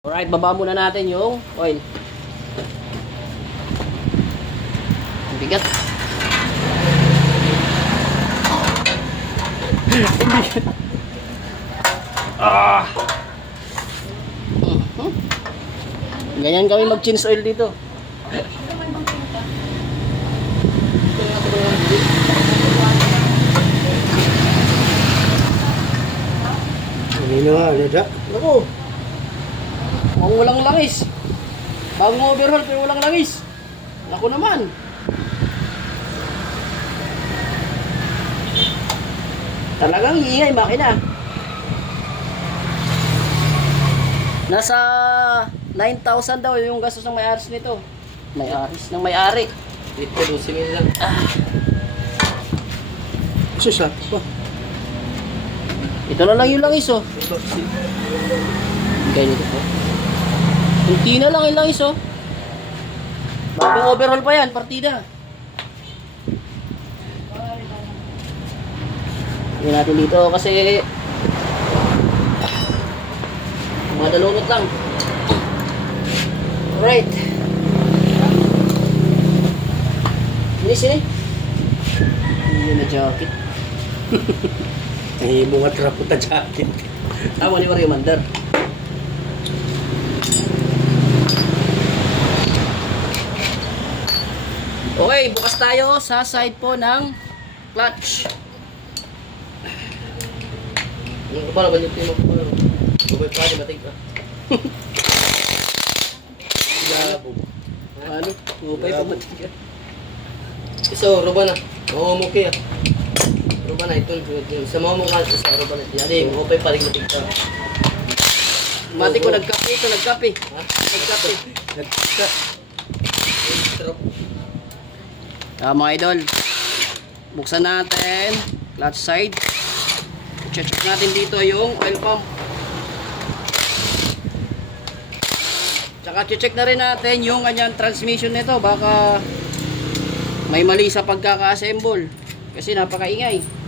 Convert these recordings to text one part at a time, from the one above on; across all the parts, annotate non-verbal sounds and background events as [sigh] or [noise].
Alright, baba muna natin yung oil. Ang bigat. Ang bigat. Ah! Mhm. Ganyan kami mag-change oil dito. Kanino nga, ano da? Naku. Mukhang walang langis. Bagong overhaul pero walang langis. Naku naman. Talagang iingay makina. Nasa 9,000 daw yung gastos ng may-aris nito. May-aris ng may-ari. Dito, 12 mil lang. Sus ah. Ito na lang yung langis oh. Ito, si... Ganyan ito. Kunti na lang yung langis oh. Bagong overhaul pa yan, partida. Hindi natin dito kasi mga dalunot lang. Alright. Ini sini. Hindi na jacket. [laughs] Ay, bunga trapo ta jacket. Tama ni Mario Mandar. Okay, bukas tayo sa side po ng clutch. Ano ka ba? Banyo tayo mo. Bubay pa, di matig ka. [laughs] Yabog. Ano? Upay pa matiga. Iso, roba na. Oo, mo kaya. Roba na, ito. Sa mga mukha, isa, roba na. Yadi, upay pa rin matig ka. Mati ko nagkape ito, nagkape. Ha? Nagkape. [laughs] Nagka. Ah, mga idol. Buksan natin. Clutch side. Check natin dito yung oil pump. Tsaka check na rin natin yung kanyang transmission nito. Baka may mali sa pagkaka-assemble. Kasi napakaingay.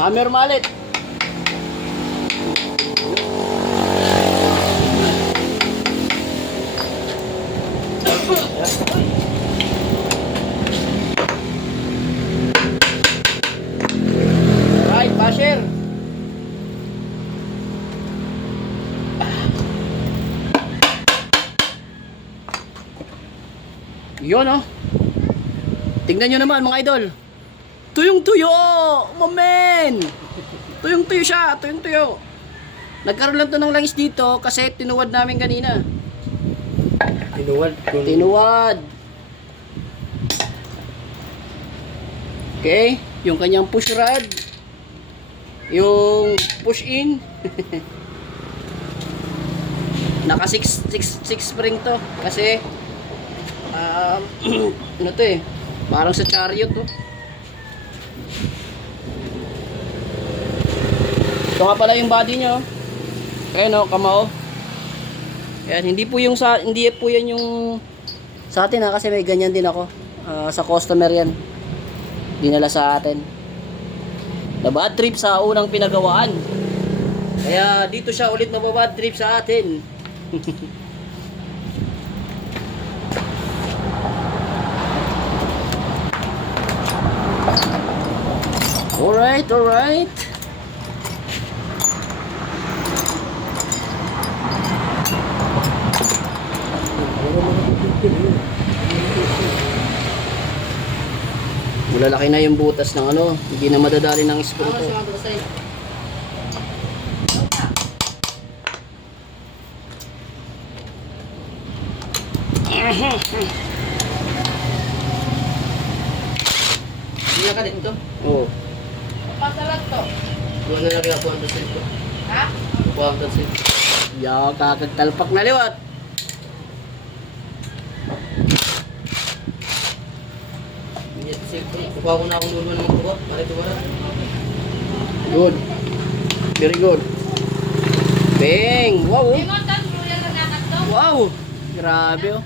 Hammer mallet. Right, basher. Yun oh. Tingnan nyo naman mga idol. Tuyong tuyo! Mamen! Tuyong tuyo siya! Tuyong tuyo! Nagkaroon lang to ng langis dito kasi tinuwad namin kanina. Tinuwad. Kung Tinuwad! Okay, yung kanyang push rod. Yung push in. [laughs] Naka 6 6 6 spring to kasi um, [clears throat] ano to eh, parang sa chariot to. Ito nga pala yung body niya. oh. Ayan oh, kamao. Ayan, hindi po yung sa hindi po yan yung sa atin ha kasi may ganyan din ako. Ah, sa customer yan. Dinala sa atin. Na bad trip sa unang pinagawaan. Kaya dito siya ulit mababad trip sa atin. [laughs] alright, alright. Malalaki na yung butas ng ano, hindi na madadali ng screw to. Hindi na ka dito. Oh. Kuha na lang ako ang dasil ko. Ha? Kuha ang dasil. Yaw, kakagtalpak na liwat. Hindi dasil ko. Kuha ko na akong luluan ng kuha. Pare ko wala. Good. Very good. Bang! Wow! oh. Wow! Grabe oh.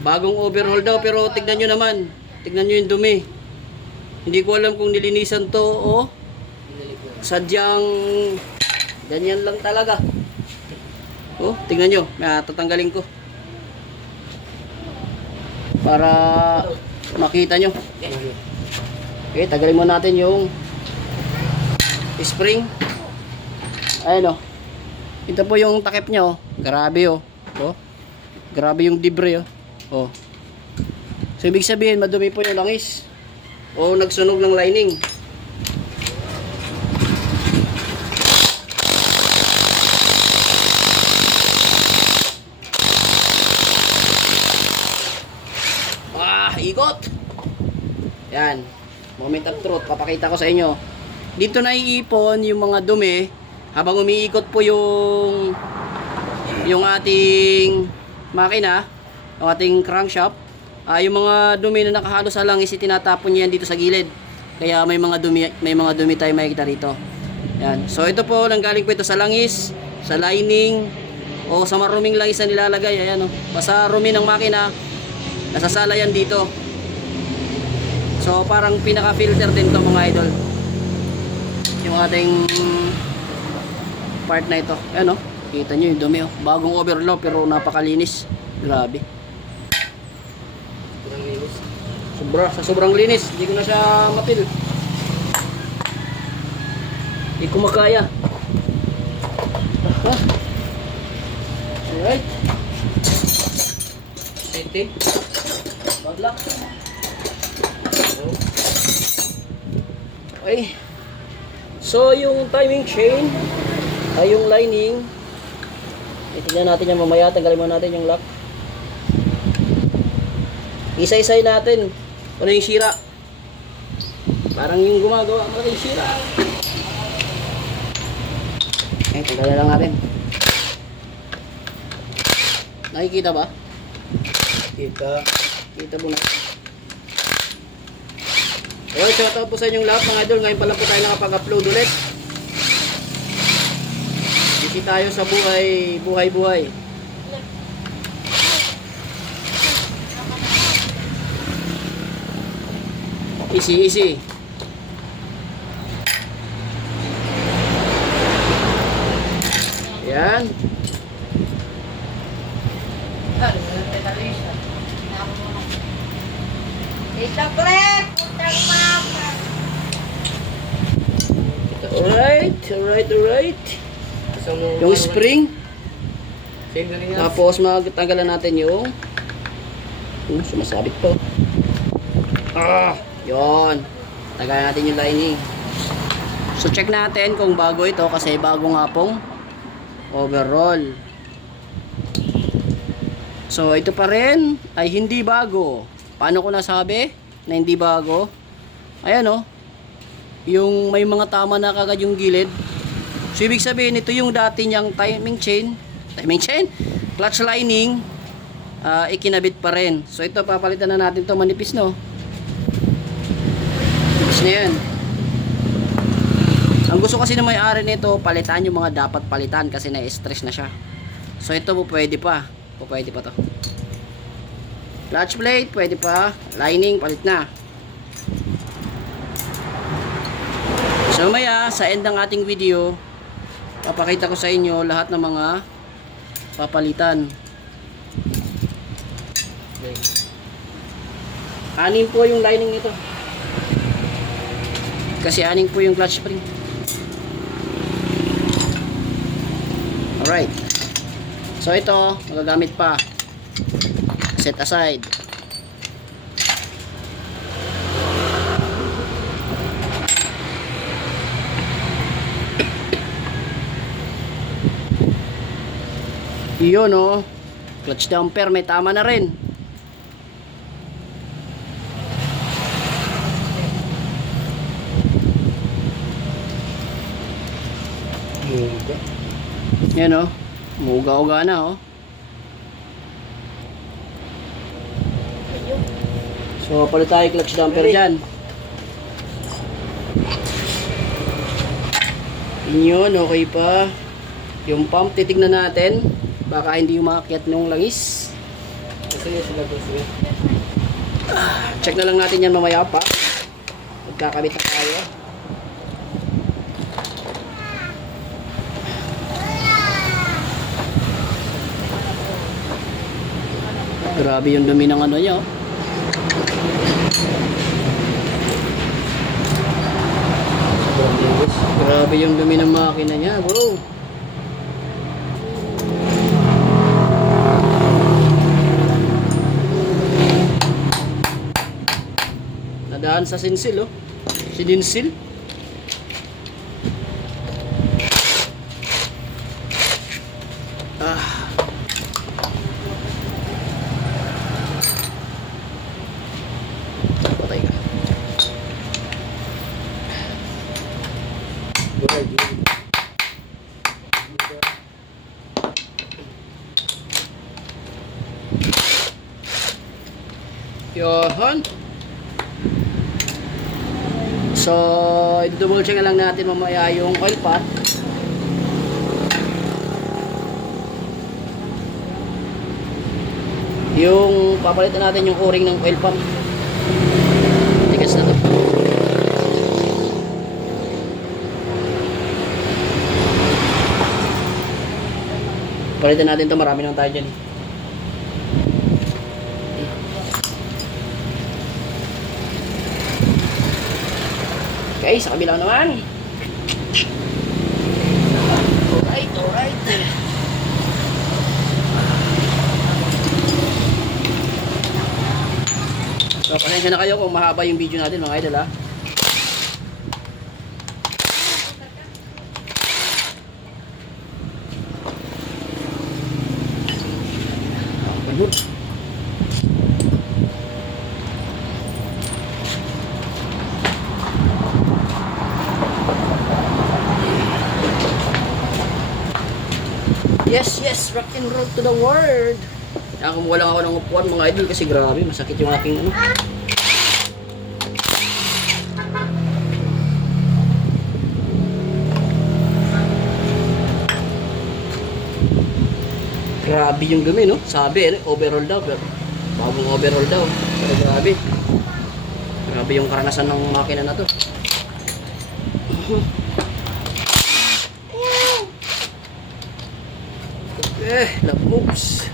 Bagong overhaul daw pero tignan nyo naman. Tignan nyo yung dumi. Hindi ko alam kung nilinisan to o sadyang ganyan lang talaga. Oh, tignan nyo. May tatanggalin ko. Para makita nyo. Okay, tagalin mo natin yung spring. Ayan oh. Ito po yung takip niya oh. Grabe oh. Oh. Grabe yung debris oh. Oh. So ibig sabihin madumi po yung langis. O nagsunog ng lining. Ah, ikot. Yan. Moment of truth. Papakita ko sa inyo. Dito na iipon yung mga dumi habang umiikot po yung yung ating makina, yung ating crankshaft. Ah, yung mga dumi na nakahalo sa langis, itinatapon niya yan dito sa gilid. Kaya may mga dumi, may mga dumi tayo makikita rito. Yan. So ito po, nanggaling po ito sa langis, sa lining, o sa maruming langis na nilalagay. Ayan o. Basta rumi ng makina, nasasala yan dito. So parang pinaka-filter din to mga idol. Yung ating part na ito. Ayan o. Kita nyo yung dumi o. Bagong overlock pero napakalinis. Grabe. Kurang linis. Sobra, sa sobrang linis, hindi ko na siya mapil. Hindi ko makaya. Ah. Alright. City. Bad luck. Okay. So, yung timing chain, ay yung lining, itignan natin yan mamaya, tanggalin mo natin yung lock. Isa-isay natin ano yung sira. Parang yung gumagawa mo yung sira. Okay, tanggalin lang natin. Nakikita ba? Kita. Kita mo na. Alright, shout out po sa inyong lahat mga idol. Ngayon pa lang po tayo nakapag-upload ulit. Busy tayo sa buhay, buhay-buhay. Easy, easy. Yan. Ito pre, putang mama. Alright, alright, alright. Kasama mo. Yung spring. Save na rin yan. Tapos magtanggalan natin yung yung sumasabit po. Ah, yon. Tagalan natin yung lining. So check natin kung bago ito kasi bago nga pong overall. So ito pa rin ay hindi bago. Paano ko nasabi na hindi bago? Ayan oh. Yung may mga tama na kagad yung gilid. So ibig sabihin ito yung dati niyang timing chain, timing chain, clutch lining, ah, ikinabit pa rin. So ito papalitan na natin to manipis no. Manipis na yan. Ang gusto kasi ng may-ari nito, palitan yung mga dapat palitan kasi na-stress na siya. So ito po pwede pa. Po pwede pa to. Clutch plate, pwede pa. Lining, palit na. So maya, sa end ng ating video, papakita ko sa inyo lahat ng mga papalitan. Anim po yung lining nito. Kasi aning po yung clutch spring. Alright. So ito, magagamit pa. Set aside. Yun oh. Clutch damper may tama na rin. Muga. Yan oh. Muga-uga na oh. So, palit tayo clutch damper dyan. Yun, okay pa. Yung pump, titignan natin. Baka hindi umakyat nung langis. Sige, sila ko. Sige. Check na lang natin yan mamaya pa. Magkakabit na tayo. Grabe yung dumi ng ano niya. oh. Grabe yung dumi ng makina niya, bro. Nadaan sa sinsil, oh. Sininsil. Ah. Patay ka. Alright, yun. Yun. So, i-double check lang natin mamaya yung oil pot. Yung papalitan natin yung o-ring ng oil pump. Tigas na to. Palitan natin to marami nang tayo dyan. Okay, sa kabila naman. Alright, alright. So, pasensya na kayo kung mahaba yung video natin mga idol ha. The world. Kaya kung wala ako ng upuan mga idol kasi grabe, masakit yung aking ano. Grabe yung dumi, no? Sabi, eh, overall daw. Bagong overall daw. Pero grabe. Grabe yung karanasan ng makina na to. Eh, love moves.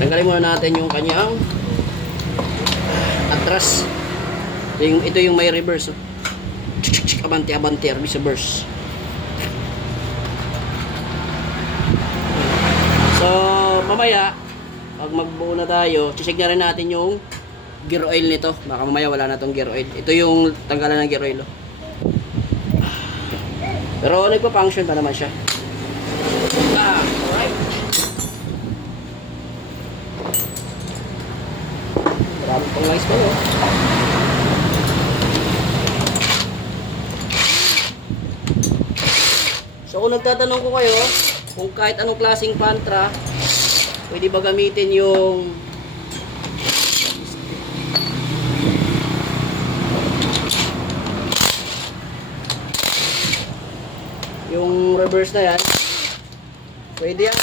Tanggalin muna natin yung kanyang atras. Ito yung, ito yung may reverse. Oh. Abante, sa reverse. So, mamaya, magbuo na tayo, check na rin natin yung gear oil nito. Baka mamaya wala na tong gear oil. Ito yung tanggalan ng gear oil. Oh. Pero nagpa-function pa naman siya. Ah, alright. Marami pang lights pa yun. So kung nagtatanong ko kayo, kung kahit anong klaseng pantra, pwede ba gamitin yung yung reverse na yan, pwede yan.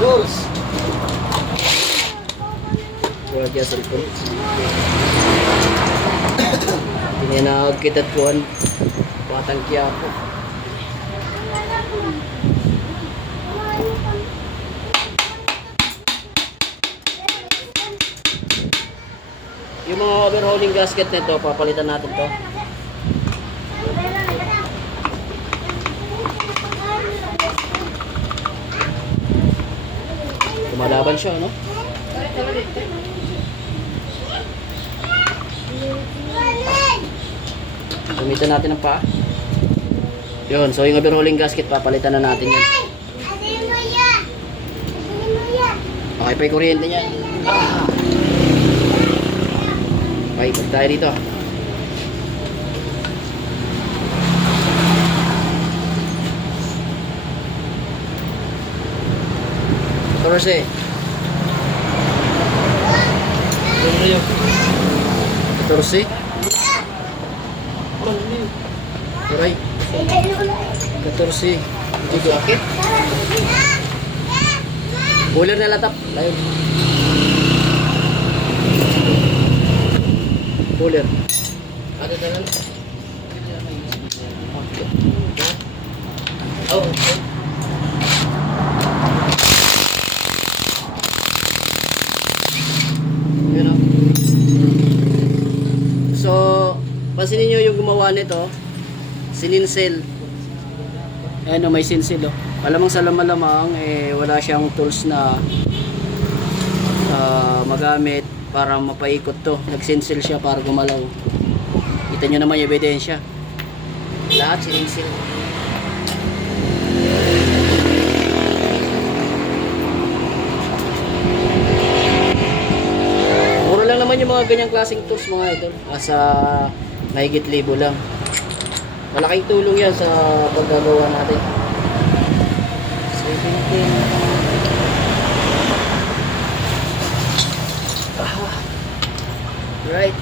Goals. Wala dyan cellphone. Tinanawag kita tuwan. Batang Quiapo. Yung mga overhauling gasket nito, papalitan natin to. Lumalaban siya, no? Gamitan natin ng paa. Yun, so yung overhauling gasket, papalitan na natin yan. Okay pa yung kuryente niyan. Okay, pag tayo dito. Torse. Ano yun? Torse. Aray. 14. Dito akit. Cooler na latap. Layo. Cooler. Ano na lang? Oh, okay. Yun o. So, pansinin nyo yung gumawa nito. Sininsel. Ayan o, may sinsil o. Malamang sa malamang, eh, wala siyang tools na ah, magamit para mapaikot to. Nagsinsil siya para gumalaw. Kita nyo naman yung ebidensya. Lahat sininsil. Mura lang naman yung mga ganyang klaseng tools mga idol. Nasa mahigit libo lang. Malaking tulong yan sa paggagawa natin. 17. Ah. Right.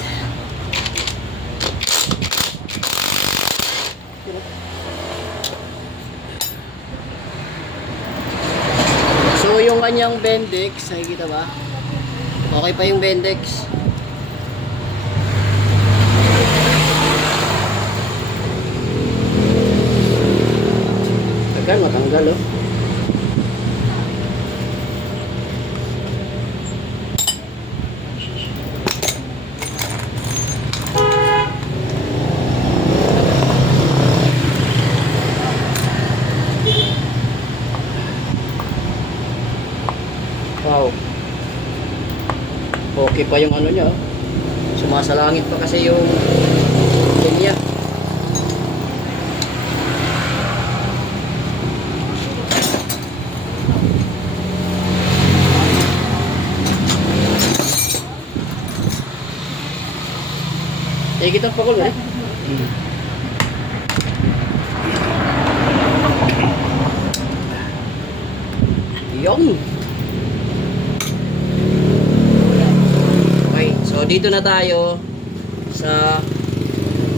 So yung kanyang Bendex, nakikita ba? Okay pa yung Bendex. Tagal, matanggal oh. Wow. Okay pa yung ano niya. oh. Sumasalangit pa kasi yung linya. Eh, kita pa ko eh. Yung. Okay, so dito na tayo sa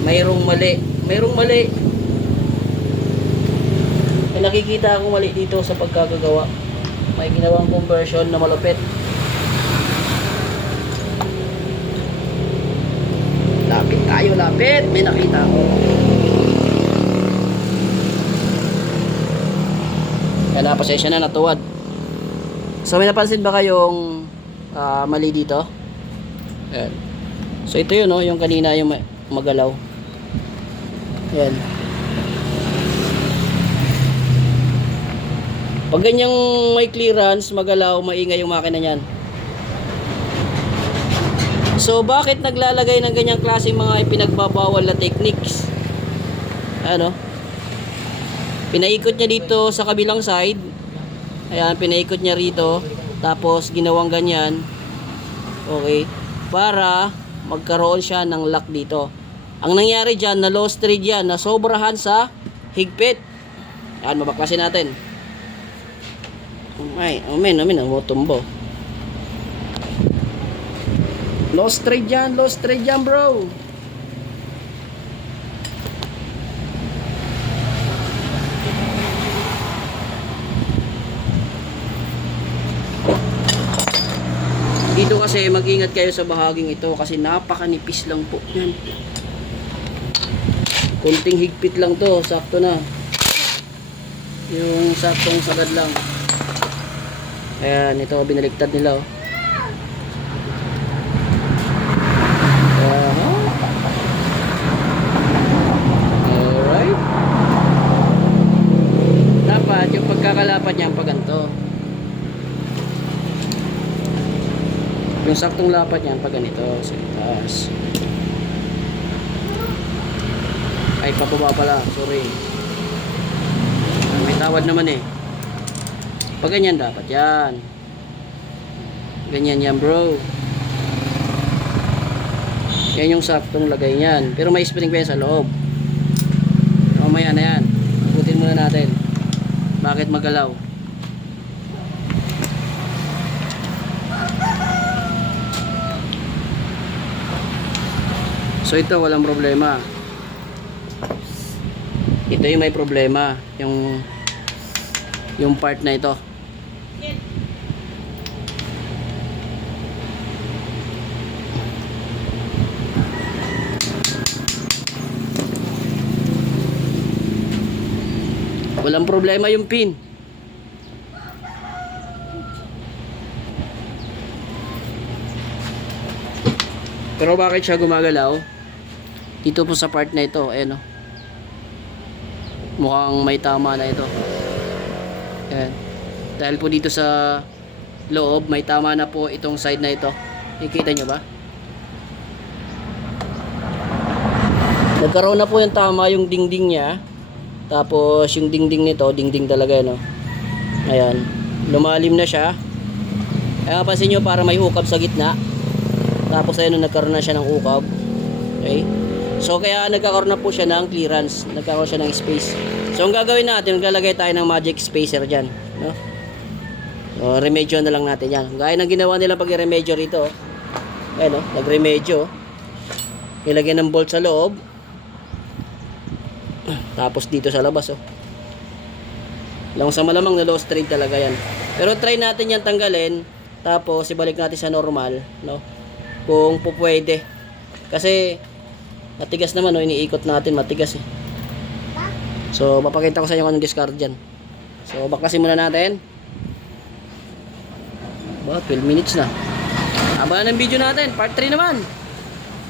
mayroong mali. Mayroong mali. May nakikita akong mali dito sa pagkagagawa. May ginawang conversion na malupit. Lapit tayo, lapit. May nakita ako. Kaya na, pasensya na, natuwad. So may napansin ba kayong ah, mali dito? Ayan. So ito yun, no? yung kanina yung ma- magalaw. Ayan. Pag ganyang may clearance, magalaw, maingay yung makina niyan. So bakit naglalagay ng ganyang klaseng mga ipinagbabawal na techniques? Ano? Pinaikot niya dito sa kabilang side. Ayan, pinaikot niya rito. Tapos ginawang ganyan. Okay. Para magkaroon siya ng lock dito. Ang nangyari dyan, na low thread yan, na sobrahan sa higpit. Ayan, mabaklasin natin. Ay, amen, amen, ang tumbo. Lost trade yan, lost trade yan bro. Dito kasi mag-ingat kayo sa bahaging ito kasi napakanipis lang po yan. Kunting higpit lang to, sakto na. Yung saktong sagad lang. Ayan, ito binaliktad nila oh. Aha. Alright. Dapat yung pagkakalapat niya pag ganito. Yung saktong lapat niya pag ganito sa taas. Ay, pababa pala. Sorry. May tawad naman eh. Pag ganyan dapat yan. Ganyan yan bro. Yan yung saktong lagay niyan. Pero may spring pa sa loob. Mamaya na yan. Ikutin muna natin. Bakit magalaw? So ito walang problema. Ito yung may problema, yung yung part na ito. Walang problema yung pin. Pero bakit siya gumagalaw? Dito po sa part na ito, ayan o. Mukhang may tama na ito. Ayan. Dahil po dito sa loob, may tama na po itong side na ito. Nakikita nyo ba? Nagkaroon na po yung tama yung dingding niya. Tapos yung dingding nito, dingding talaga no. Ayan. Lumalim na siya. Kaya pansin nyo para may ukab sa gitna. Tapos ayun nagkaroon na siya ng ukab. Okay? So kaya nagkakaroon na po siya ng clearance, nagkakaroon siya ng space. So ang gagawin natin, maglalagay tayo ng magic spacer diyan, no? So remedyo na lang natin 'yan. Gaya ng ginawa nila pag remedyo rito. oh. Ayun, no? Nag-remedyo. Ilagay ng bolt sa loob. Tapos dito sa labas, oh. Lang sa malamang na low straight talaga 'yan. Pero try natin 'yan tanggalin, tapos ibalik natin sa normal, no? Kung po. Kasi Matigas naman, no? iniikot natin, matigas eh. So, mapakita ko sa inyo anong discard dyan. So, baklasin muna natin. Ba, 12 minutes na. Abangan ng video natin, part 3 naman.